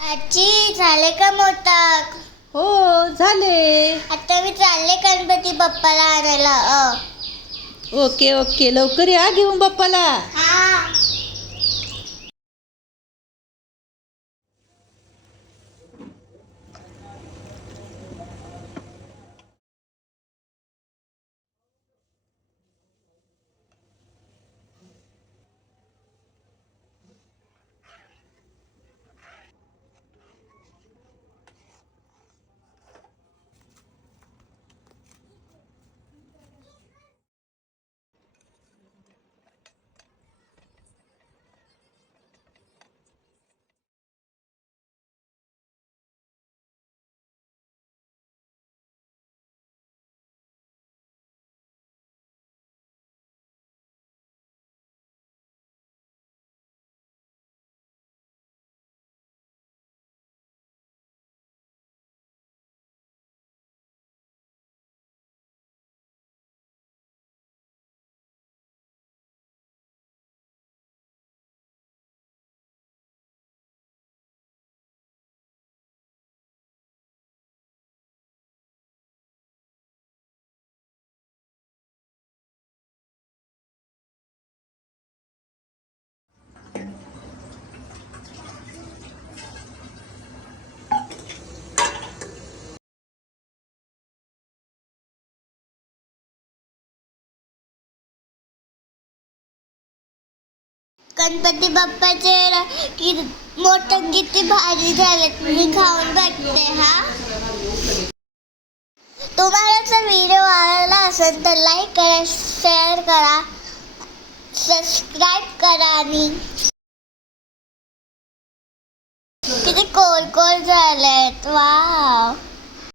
आजी झाले का मोदक? हो झाले. आता मी चालले गणपती बाप्पाला आणायला अ. Okay okay. लवकर या घेऊन बाप्पाला. हा. गणपती बाप्पाचे की मोठं किती भारी झालेत. मी खाऊन बघते हा. तुम्हाला जर व्हिडिओ आवडला असेल तर लाईक करा शेअर करा सबस्क्राईब करा आणि किती कोल कोल झालेत. वा